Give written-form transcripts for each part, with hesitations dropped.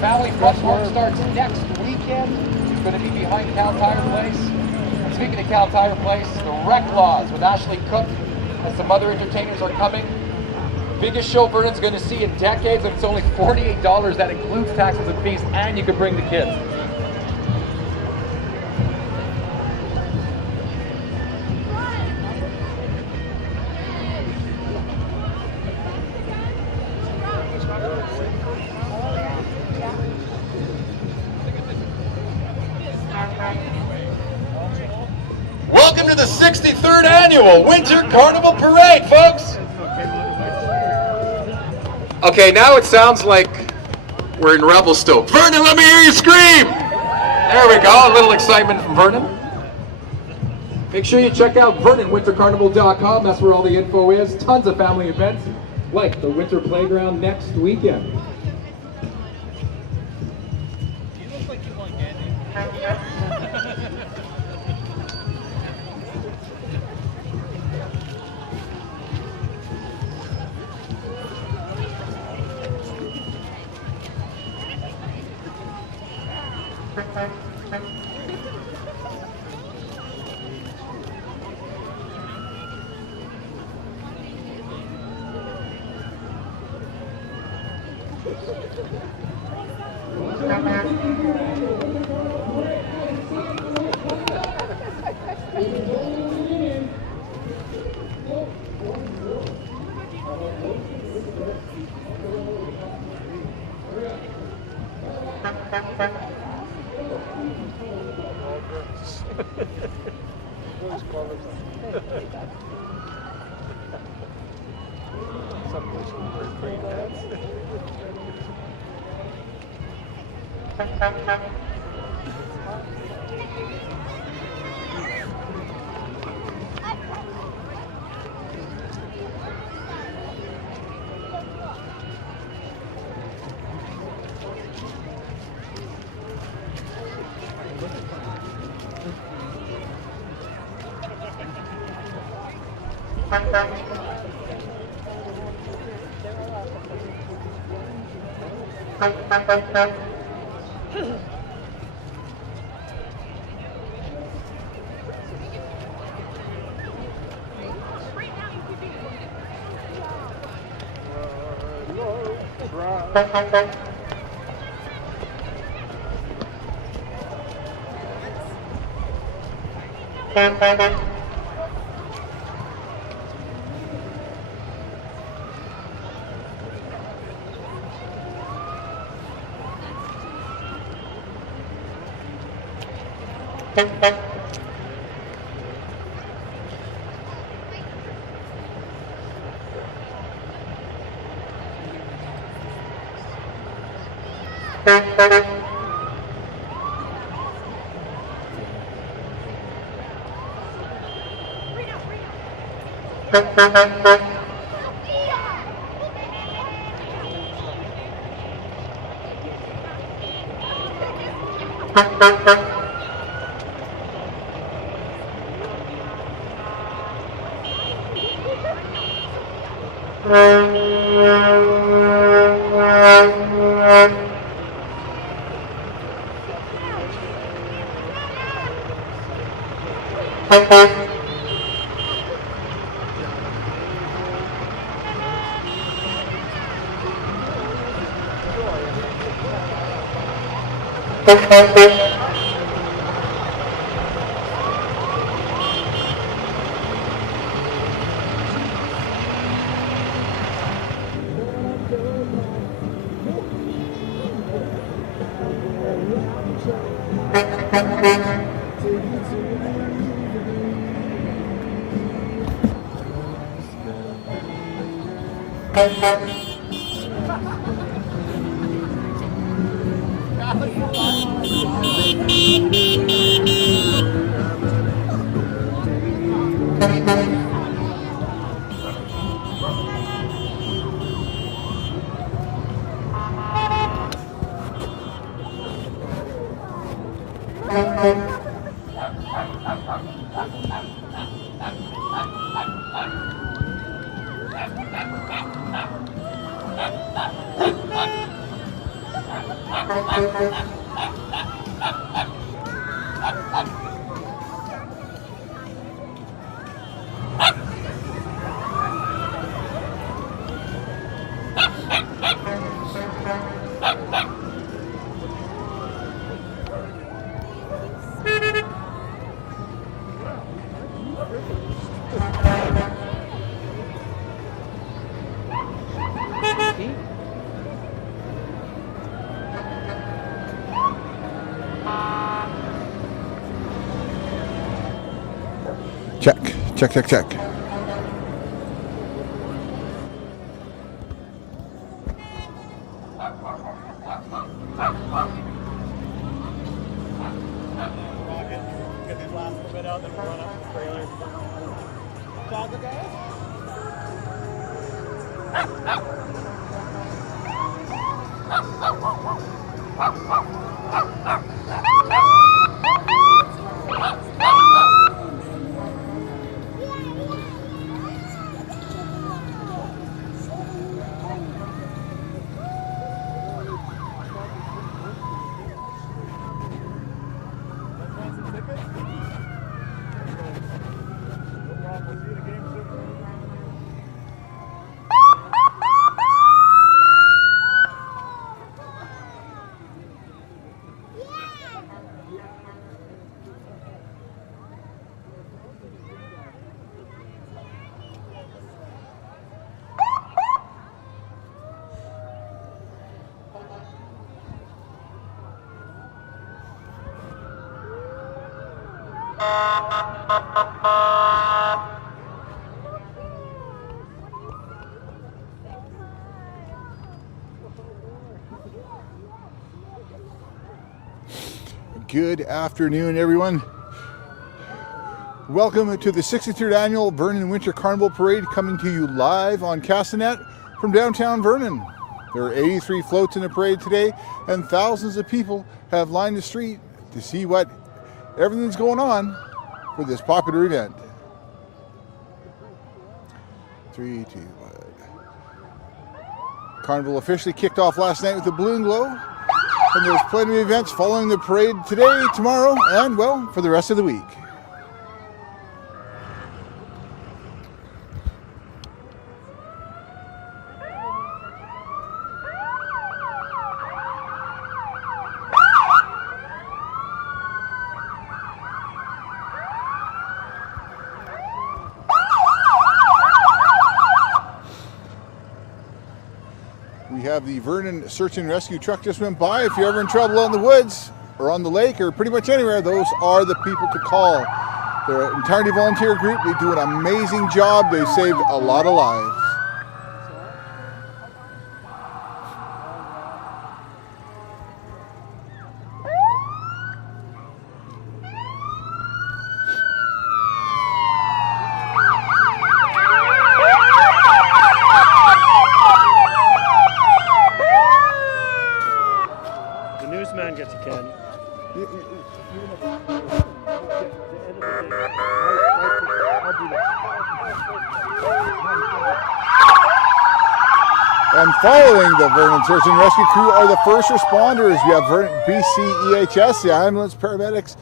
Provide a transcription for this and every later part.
Family Fun Park starts next weekend. It's going to be behind Cal Tire Place. And speaking of Cal Tire Place, the Rec Laws with Ashley Cook and some other entertainers are coming. Biggest show Vernon's going to see in decades, and it's only $48. That includes taxes and fees, and you can bring the kids. Welcome to the 63rd annual Winter Carnival Parade, folks. Okay, now it sounds like we're in Revelstoke. Vernon, let me hear you scream! There we go, a little excitement from Vernon. Make sure you check out VernonWinterCarnival.com. That's where all the info is. Tons of family events, like the Winter Playground next weekend. You look like you want candy. Check, check, check, check. Get these last little bit out, then we'll run up to the trailer. Sounds good, guys? Good afternoon, everyone. Welcome to the 63rd Annual Vernon Winter Carnival Parade, coming to you live on Castanet from downtown Vernon. There are 83 floats in the parade today, and thousands of people have lined the street to see what everything's going on for this popular event. 3, 2, 1. Carnival officially kicked off last night with the balloon glow, and there's plenty of events following the parade today, tomorrow, and, well, for the rest of the week. We have the Vernon Search and Rescue truck just went by. If you're ever in trouble out in the woods or on the lake or pretty much anywhere, those are the people to call. They're an entirely volunteer group. They do an amazing job. They've saved a lot of lives. Man gets a can. And following the Vernon Search and Rescue crew are the first responders. We have BCEHS, the ambulance paramedics.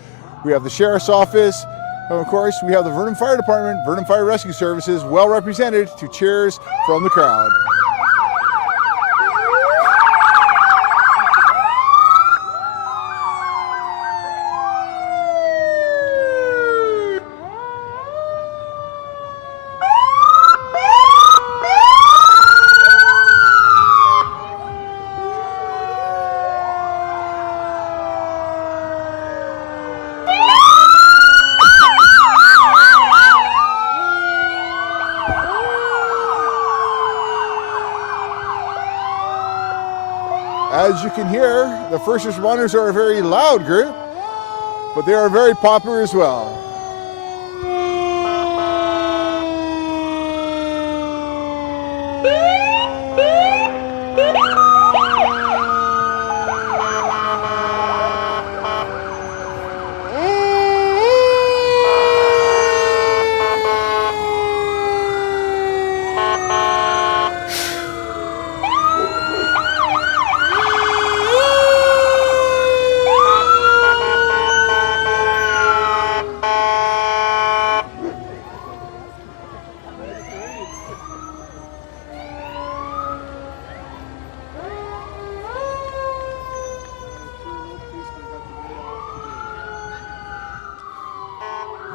We have the Sheriff's Office. And of course, we have the Vernon Fire Department, Vernon Fire Rescue Services, well represented to cheers from the crowd. As you can hear, the first responders are a very loud group, but they are very popular as well.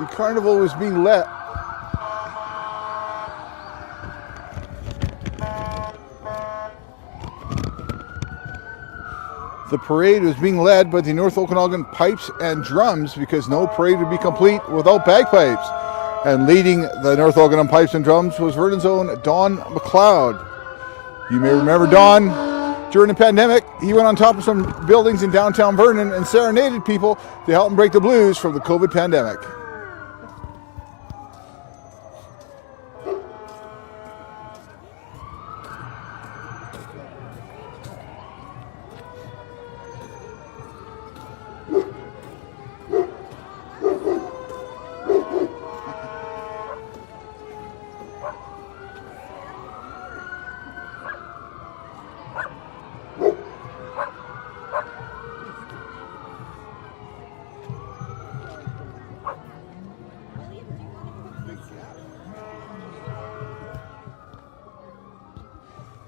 The carnival was being led. The parade was being led by the North Okanagan Pipes and Drums because no parade would be complete without bagpipes. And leading the North Okanagan Pipes and Drums was Vernon's own Don McLeod. You may remember Don during the pandemic. He went on top of some buildings in downtown Vernon and serenaded people to help them break the blues from the COVID pandemic.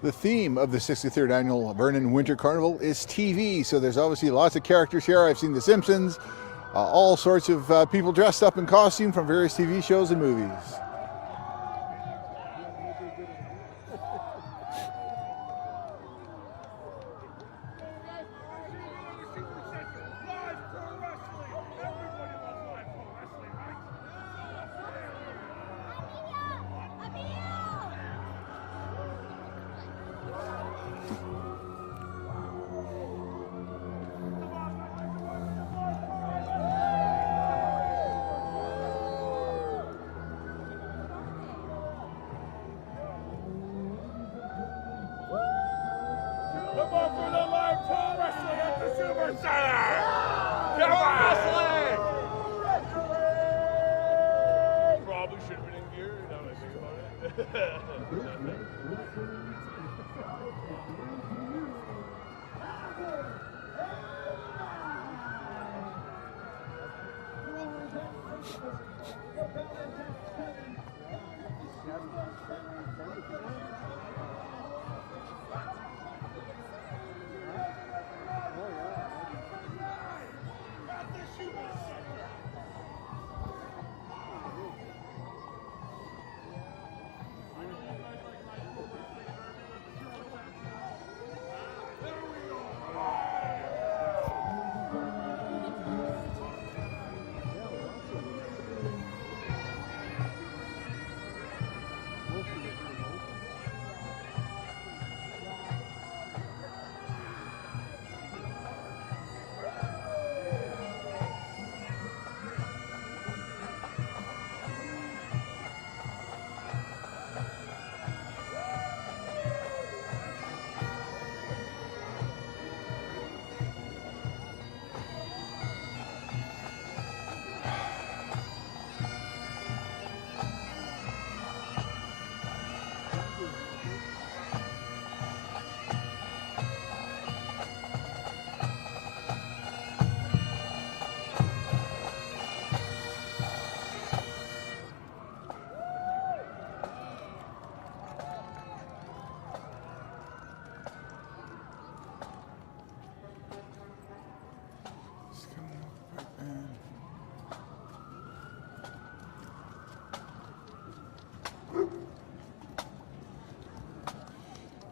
The theme of the 63rd annual Vernon Winter Carnival is TV, so there's obviously lots of characters here. I've seen The Simpsons, all sorts of people dressed up in costume from various TV shows and movies. Probably should have been in gear, now that I think about it.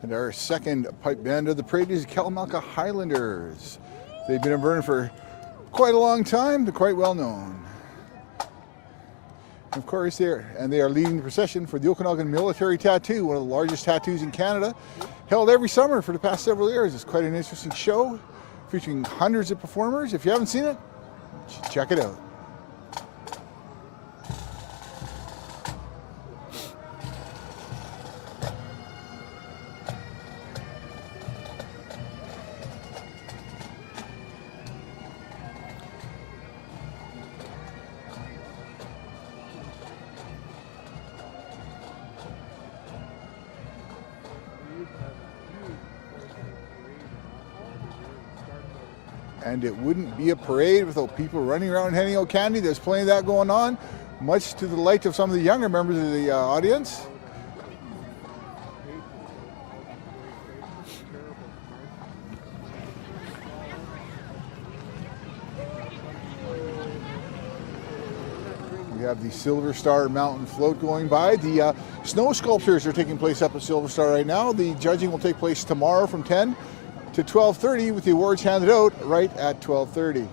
And our second pipe band of the parade is Kalamalka Highlanders. They've been in Vernon for quite a long time. They're quite well known. And of course, they are leading the procession for the Okanagan Military Tattoo, one of the largest tattoos in Canada, held every summer for the past several years. It's quite an interesting show featuring hundreds of performers. If you haven't seen it, check it out. And it wouldn't be a parade without people running around handing out candy. There's plenty of that going on, much to the delight of some of the younger members of the audience. We have the Silver Star Mountain float going by. The snow sculptures are taking place up at Silver Star right now. The judging will take place tomorrow from 10 to 12:30 with the awards handed out right at 12:30.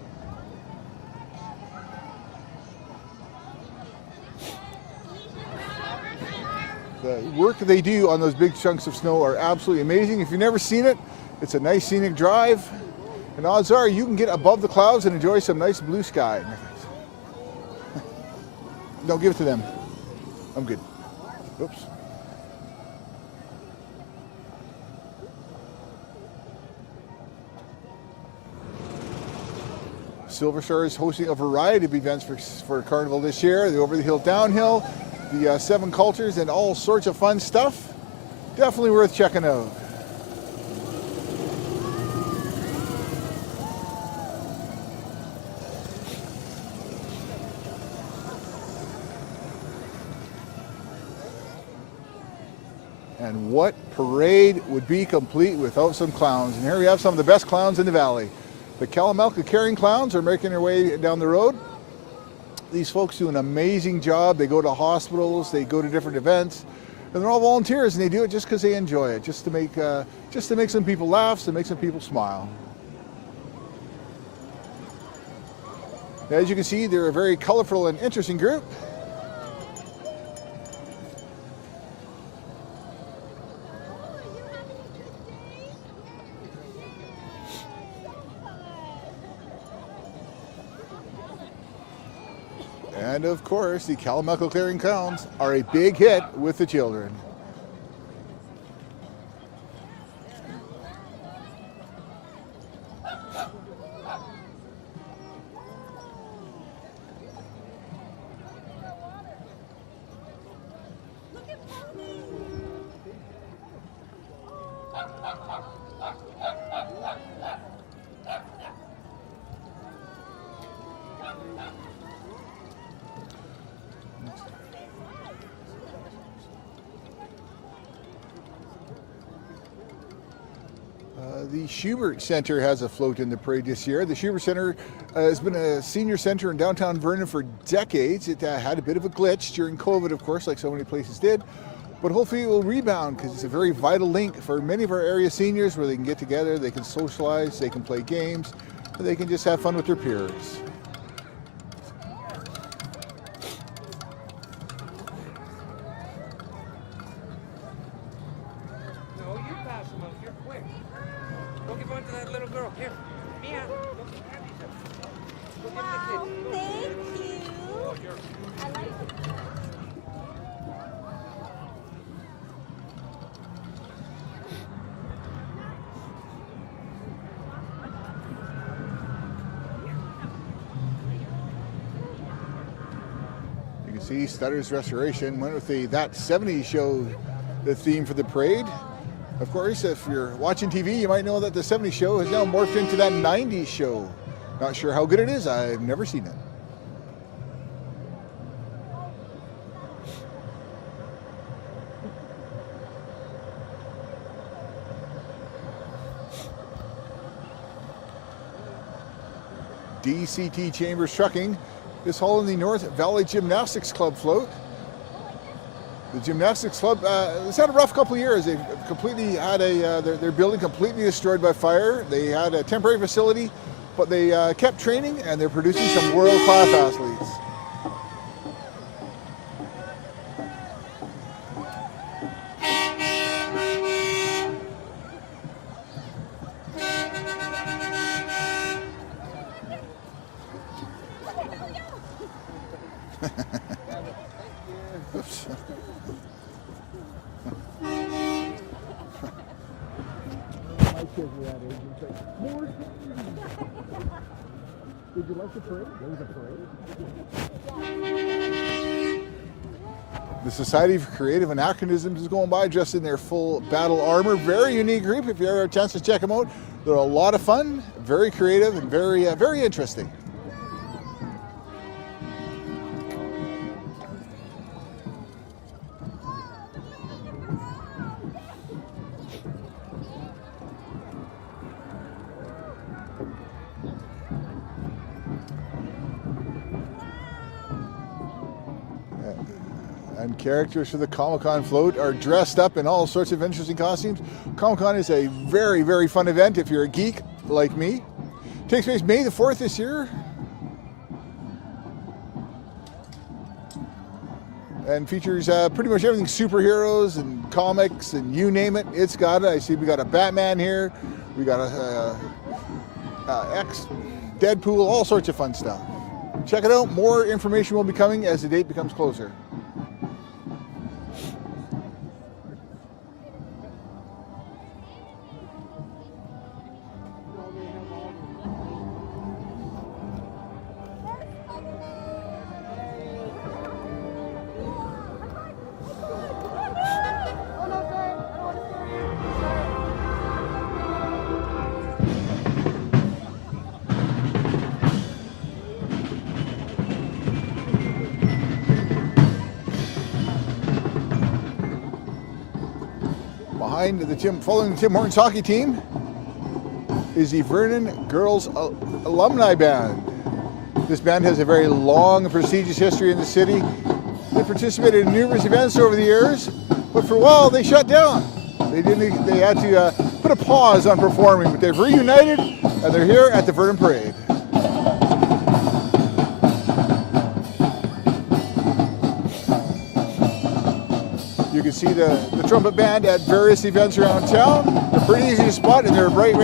The work they do on those big chunks of snow are absolutely amazing. If you've never seen it, it's a nice scenic drive. And odds are you can get above the clouds and enjoy some nice blue sky. No, give it to them. I'm good. Oops. Silver Star is hosting a variety of events for Carnival this year. The Over the Hill Downhill, the 7 cultures, and all sorts of fun stuff. Definitely worth checking out. And what parade would be complete without some clowns? And here we have some of the best clowns in the valley. The Kalamalka Carrying Clowns are making their way down the road. These folks do an amazing job. They go to hospitals, they go to different events, and they're all volunteers, and they do it just because they enjoy it, just to make some people laugh, to make some people smile. As you can see, they're a very colorful and interesting group. And of course, the Kalamalka Carrying Clowns are a big hit with the children. The Schubert Center has a float in the parade this year. The Schubert Center has been a senior center in downtown Vernon for decades. It had a bit of a glitch during COVID, of course, like so many places did. But hopefully it will rebound because it's a very vital link for many of our area seniors where they can get together, they can socialize, they can play games, and they can just have fun with their peers. See, Stutter's Restoration went with the That 70s Show, the theme for the parade. Of course, if you're watching TV, you might know that the 70s Show has now morphed into that 90s Show. Not sure how good it is. I've never seen it. DCT Chambers Trucking is hauling the North Valley Gymnastics Club float. The Gymnastics Club has had a rough couple of years. They've completely had their building completely destroyed by fire. They had a temporary facility, but they kept training and they're producing some world-class athletes. Oops. My kids were that age. It's like, more. Did you like the parade? There was a parade. The Society for Creative Anachronisms is going by dressed in their full battle armor. Very unique group. If you ever have a chance to check them out, they're a lot of fun, very creative, and very interesting. And characters for the Comic-Con float are dressed up in all sorts of interesting costumes. Comic-Con is a very, very fun event if you're a geek like me. It takes place May the 4th this year. And features pretty much everything superheroes and comics and you name it, it's got it. I see we got a Batman here, we got a Deadpool, all sorts of fun stuff. Check it out. More information will be coming as the date becomes closer. Following the Tim Hortons hockey team is the Vernon Girls Alumni Band. This band has a very long and prestigious history in the city. They participated in numerous events over the years, but for a while they shut down. They had to put a pause on performing, but they've reunited and they're here at the Vernon Parade. You can see the trumpet band at various events around town. They're pretty easy to spot in their bright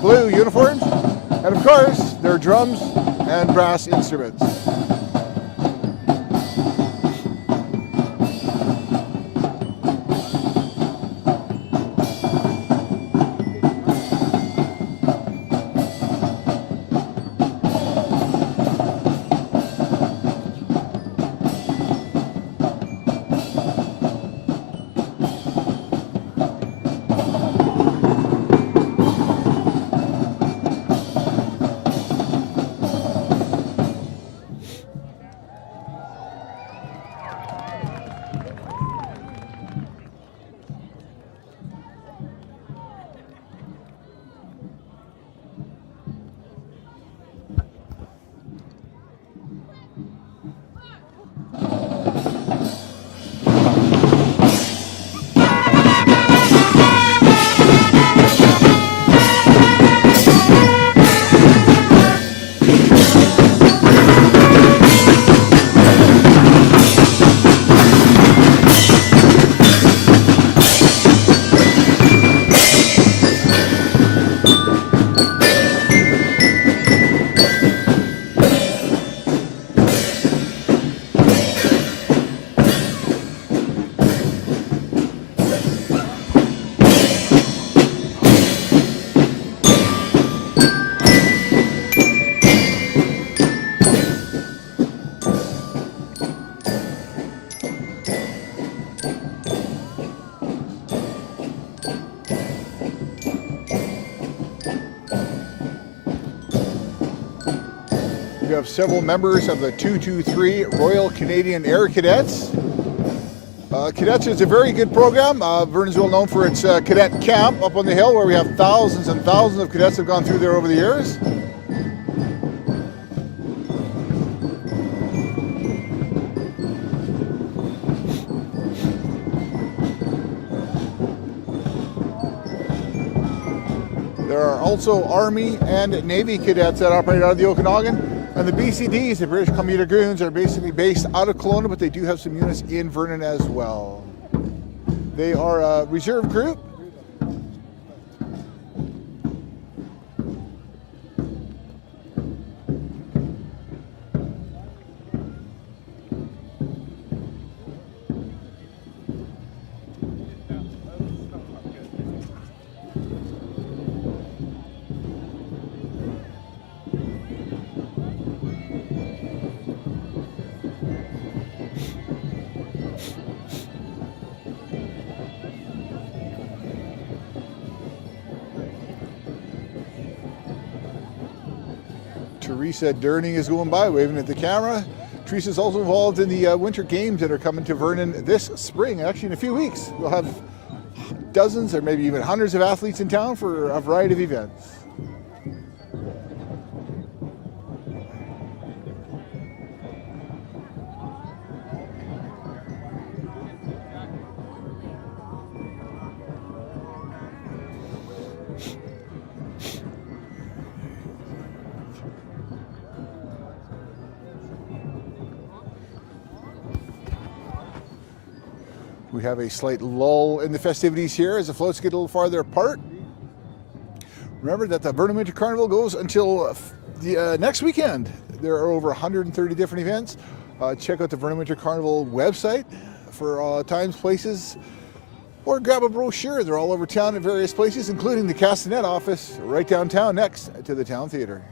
blue uniforms. And of course, their drums and brass instruments. We have several members of the 223 Royal Canadian Air Cadets. Cadets is a very good program. Vernon's well known for its cadet camp up on the hill where we have thousands and thousands of cadets have gone through there over the years. There are also Army and Navy cadets that operate out of the Okanagan. And the BCDs, the British Columbia Dragoons, are basically based out of Kelowna, but they do have some units in Vernon as well. They are a reserve group. Teresa Durning is going by, waving at the camera. Teresa's also involved in the winter games that are coming to Vernon this spring. Actually, in a few weeks, we'll have dozens or maybe even hundreds of athletes in town for a variety of events. We have a slight lull in the festivities here as the floats get a little farther apart. Remember that the Vernon Winter Carnival goes until the next weekend. There are over 130 different events. Check out the Vernon Winter Carnival website for times, places, or grab a brochure. They're all over town at various places, including the Castanet office right downtown next to the Town Theatre.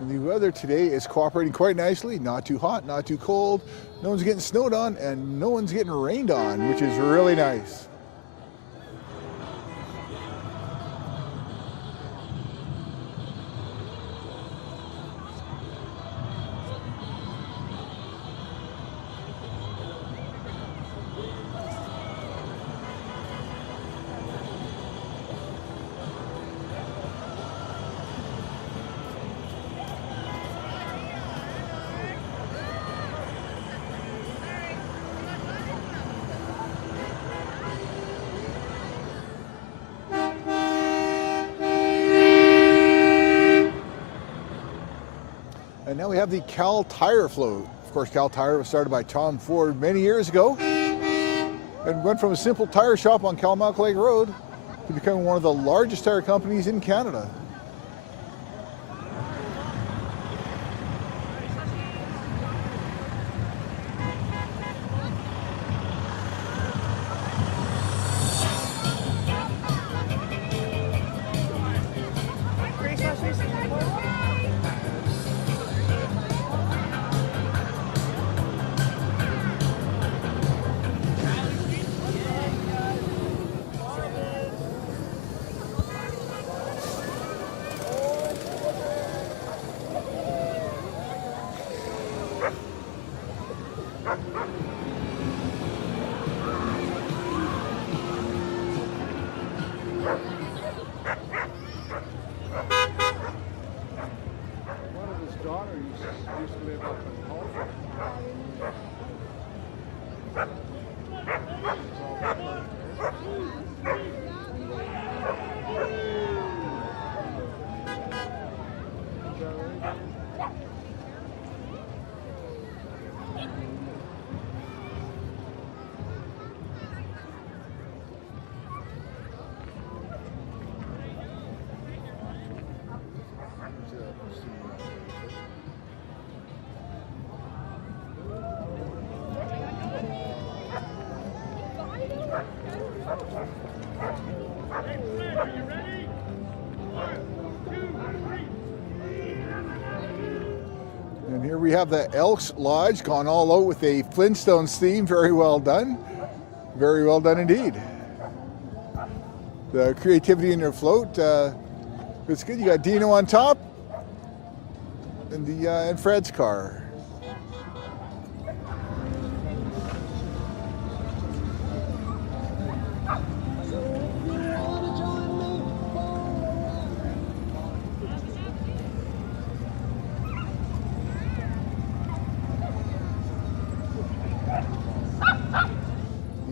And the weather today is cooperating quite nicely. Not too hot, not too cold. No one's getting snowed on, and no one's getting rained on, which is really nice. And now we have the Cal Tire Float. Of course, Cal Tire was started by Tom Ford many years ago and went from a simple tire shop on Calmuck Lake Road to becoming one of the largest tire companies in Canada. And here we have the Elks Lodge gone all out with a Flintstones theme. Very well done. Very well done indeed. The creativity in your float, it's good. You got Dino on top and Fred's car.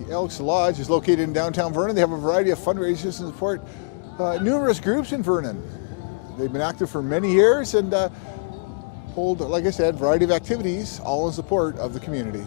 Elks Lodge is located in downtown Vernon. They have a variety of fundraisers to support numerous groups in Vernon. They've been active for many years and hold, like I said, a variety of activities, all in support of the community.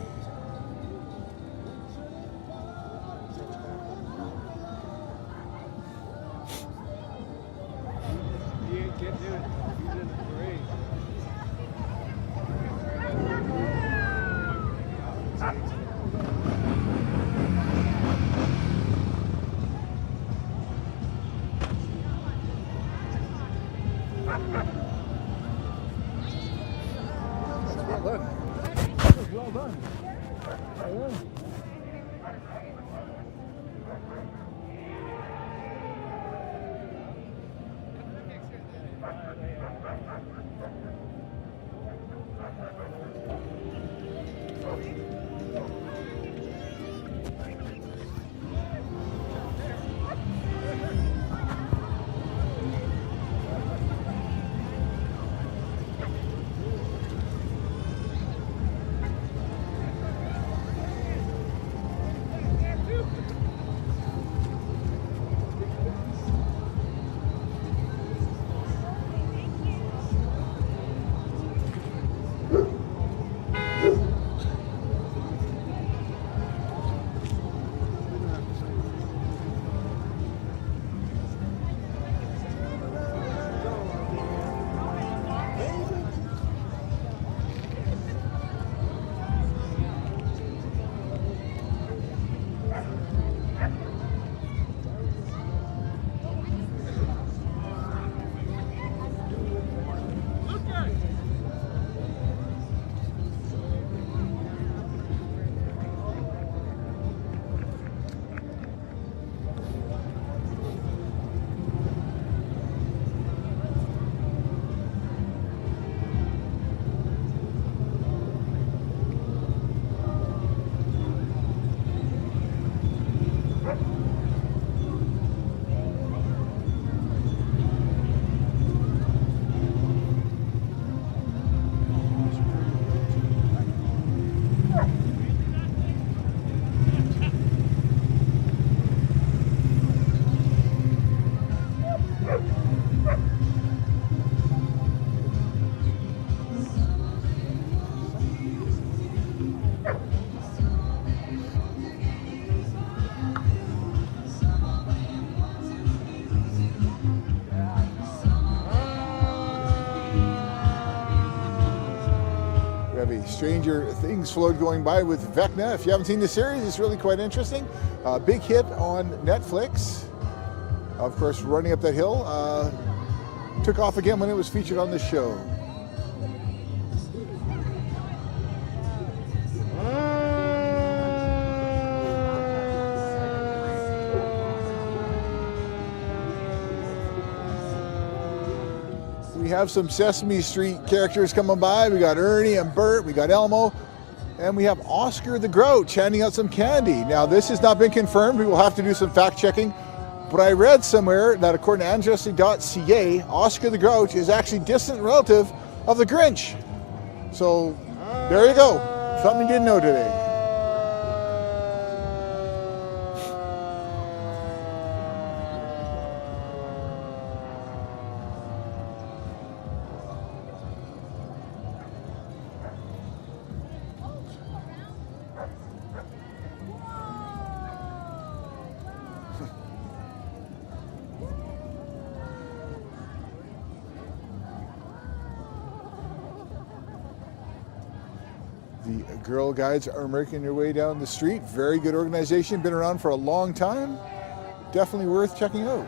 Well done. That was well done. Yeah. Stranger Things float going by with Vecna. If you haven't seen the series, it's really quite interesting. Big hit on Netflix. Of course, Running Up That Hill took off again when it was featured on the show. We have some Sesame Street characters coming by. We got Ernie and Bert, we got Elmo, and we have Oscar the Grouch handing out some candy. Now, this has not been confirmed. We will have to do some fact checking. But I read somewhere that according to Ancestry.ca, Oscar the Grouch is actually distant relative of the Grinch. So there you go. Something you didn't know today. The Girl Guides are making their way down the street. Very good organization, been around for a long time. Definitely worth checking out.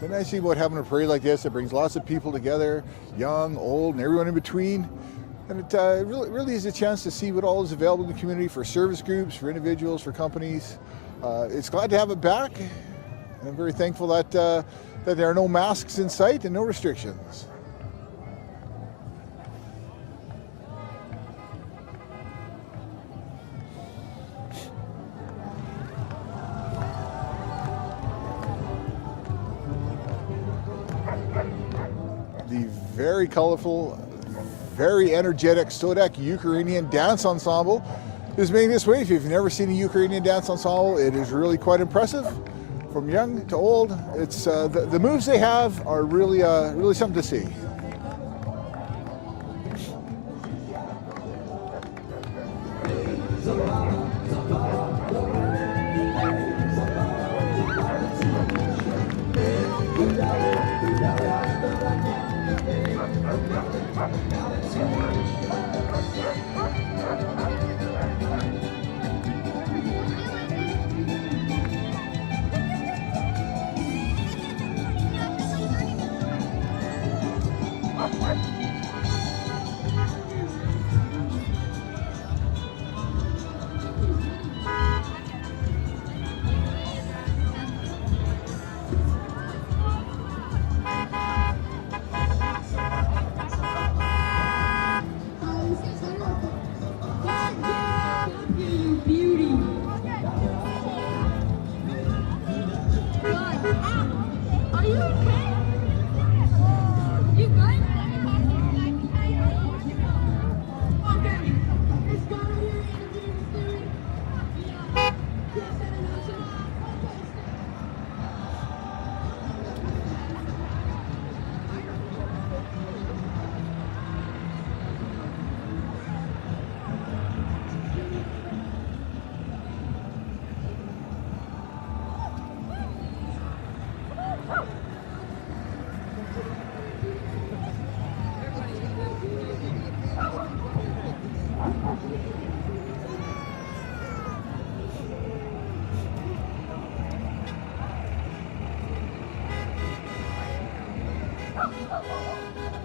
The nice thing about having a parade like this, it brings lots of people together, young, old, and everyone in between. And it really is a chance to see what all is available in the community for service groups, for individuals, for companies. It's glad to have it back. And I'm very thankful that, that there are no masks in sight and no restrictions. The very colorful, very energetic Stodak Ukrainian Dance Ensemble is making its way. If you've never seen a Ukrainian dance ensemble, it is really quite impressive. From young to old, it's the moves they have are really really something to see.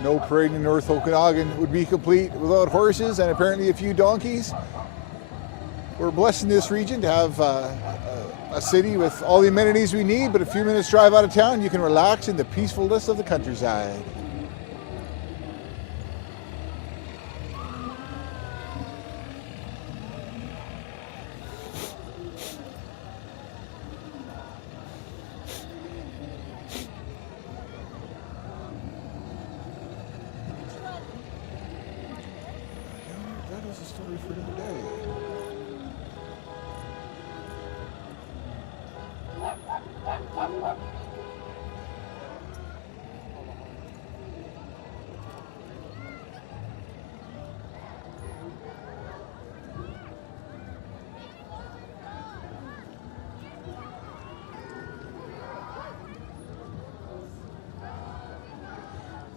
No parade in North Okanagan would be complete without horses and apparently a few donkeys. We're blessed in this region to have a city with all the amenities we need, but a few minutes drive out of town, you can relax in the peacefulness of the countryside. That is a story for another day.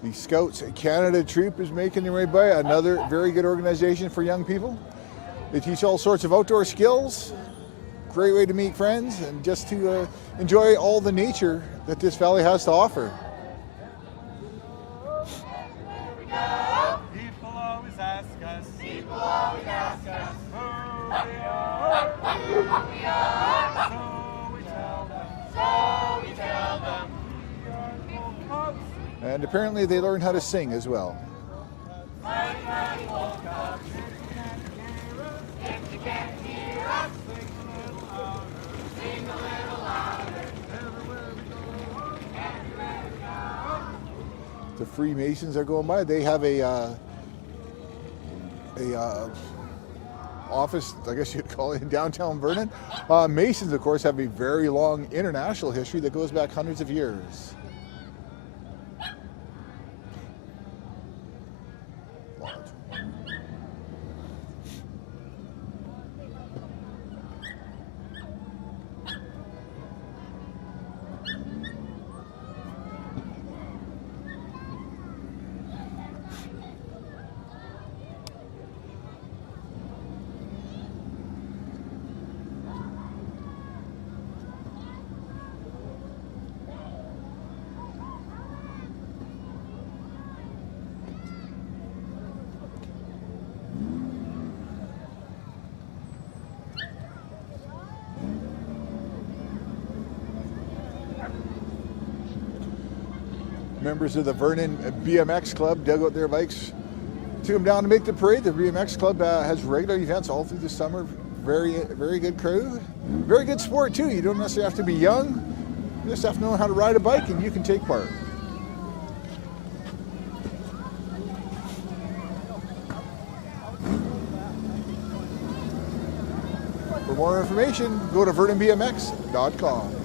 The Scouts Canada troop is making their way by, another very good organization for young people. They teach all sorts of outdoor skills, great way to meet friends and just to enjoy all the nature that this valley has to offer. People always ask us, who we are, so we tell them, And apparently they learn how to sing as well. The Freemasons are going by. They have a office, I guess you'd call it, in downtown Vernon. Masons, of course, have a very long international history that goes back hundreds of years. Members of the Vernon BMX Club dug out their bikes, took them down to make the parade. The BMX Club has regular events all through the summer. Very good crew. Very good sport too. You don't necessarily have to be young. You just have to know how to ride a bike and you can take part. For more information, go to vernonbmx.com.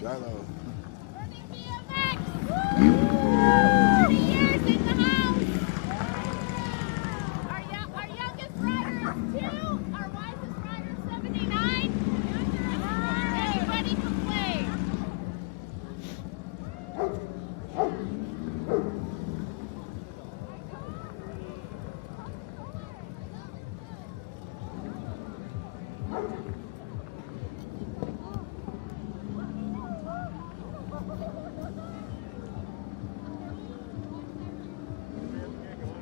Shiloh.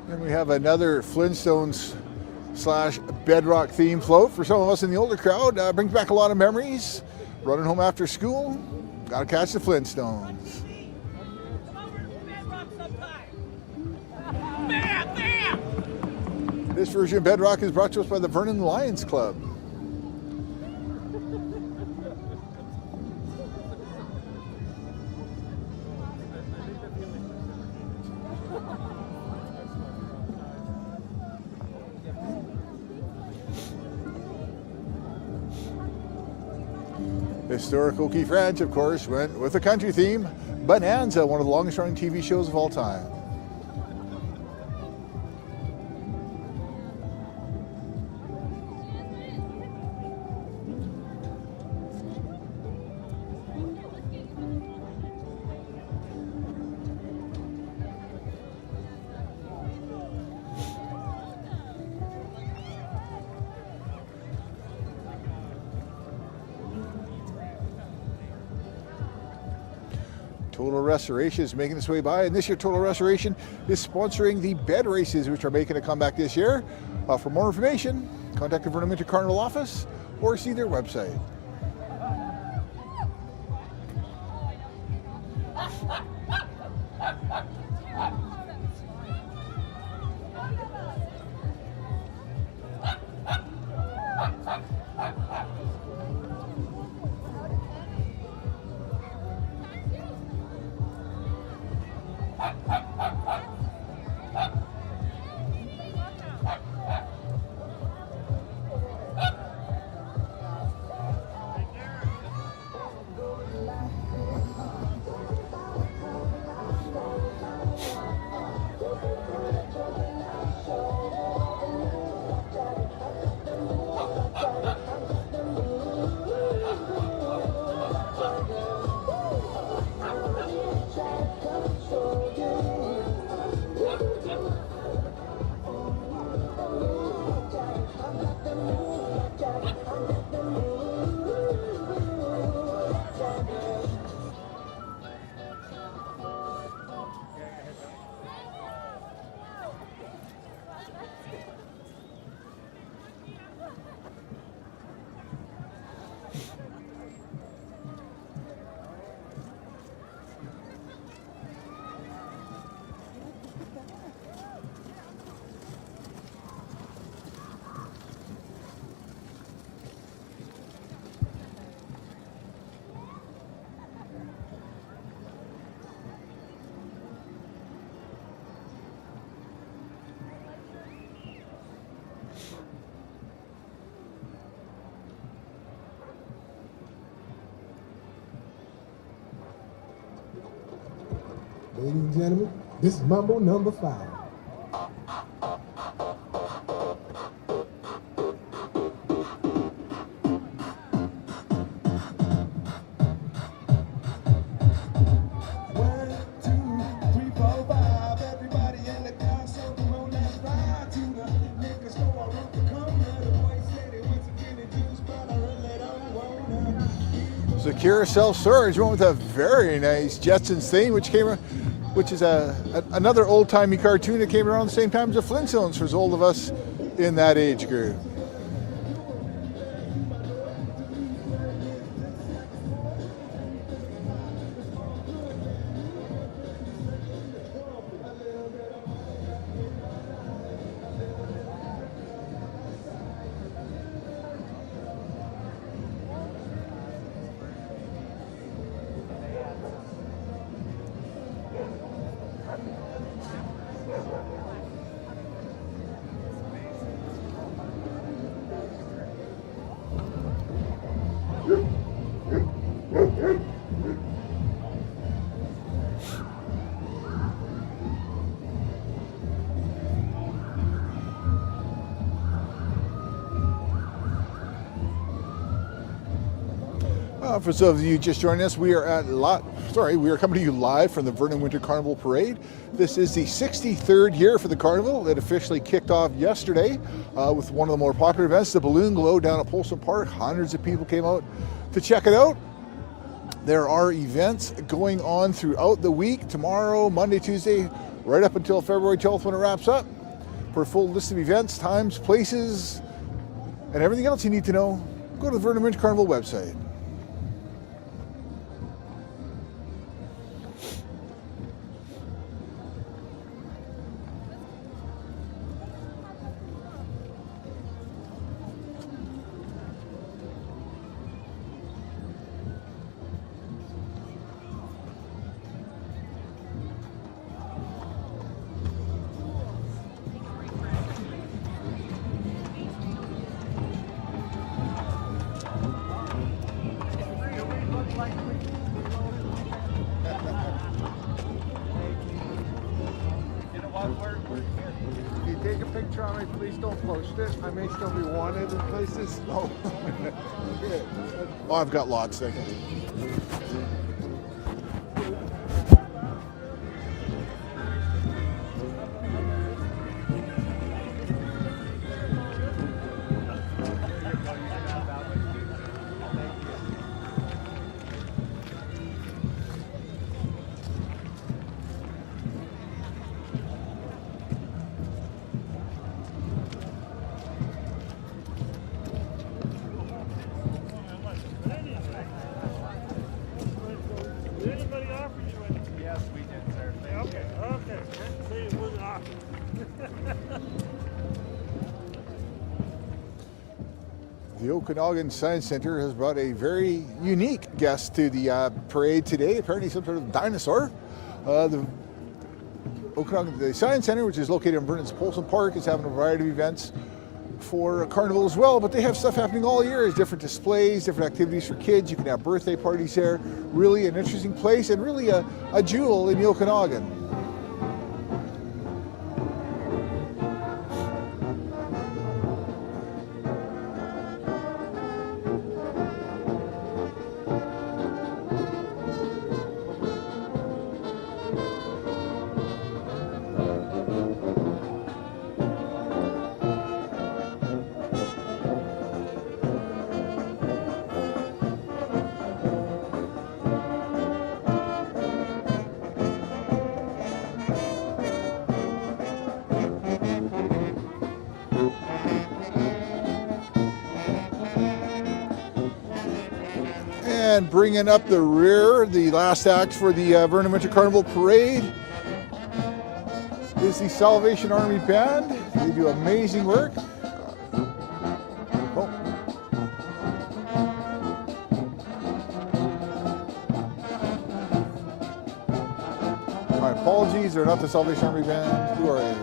And we have another Flintstones / Bedrock theme float for some of us in the older crowd. Brings back a lot of memories. Running home after school, gotta catch the Flintstones. This version of Bedrock is brought to us by the Vernon Lions Club. Historic O'Keefe Ranch, of course, went with a country theme. Bonanza, one of the longest running TV shows of all time. Total Restoration is making its way by, and this year Total Restoration is sponsoring the bed races, which are making a comeback this year. For more information, contact the Vernon Winter Carnival office or see their website. Ladies and gentlemen, this is Mambo number 5. So Carousel Surge went with a very nice Jetsons theme, which is another old-timey cartoon that came around the same time as the Flintstones for those of us in that age group. For those of you just joining us, we are coming to you live from the Vernon Winter Carnival Parade. This is the 63rd year for the carnival. It officially kicked off yesterday with one of the more popular events, the Balloon Glow down at Polson Park. Hundreds of people came out to check it out. There are events going on throughout the week, tomorrow, Monday, Tuesday, right up until February 12th when it wraps up. For a full list of events, times, places, and everything else you need to know, go to the Vernon Winter Carnival website. If you take a picture on me, please don't post it. I may still be wanted in places. Oh, Oh, I've got lots, thank you. The Okanagan Science Center has brought a very unique guest to the parade today, apparently some sort of dinosaur. The Science Center, which is located in Vernon's Polson Park, is having a variety of events for a carnival as well, but they have stuff happening all year. There's different displays, different activities for kids. You can have birthday parties there. Really an interesting place and really a jewel in the Okanagan. And bringing up the rear, the last act for the Vernon Winter Carnival Parade is the Salvation Army Band. They do amazing work. Oh. My apologies, they're not the Salvation Army Band. Who are they?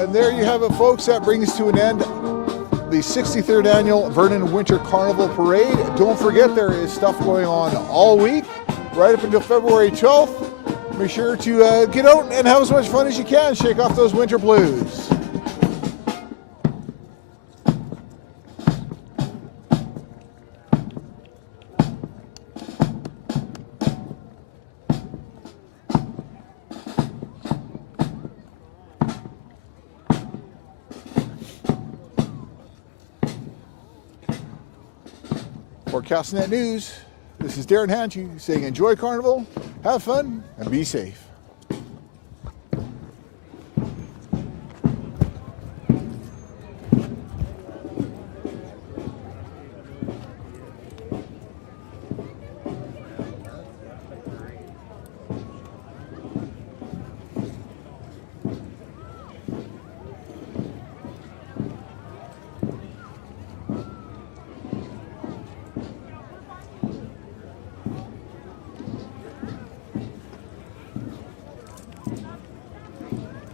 And there you have it, folks. That brings to an end the 63rd annual Vernon Winter Carnival Parade. Don't forget, there is stuff going on all week, right up until February 12th. Make sure to get out and have as much fun as you can. Shake off those winter blues. For Castanet News, this is Darren Hanchey saying enjoy Carnival, have fun, and be safe.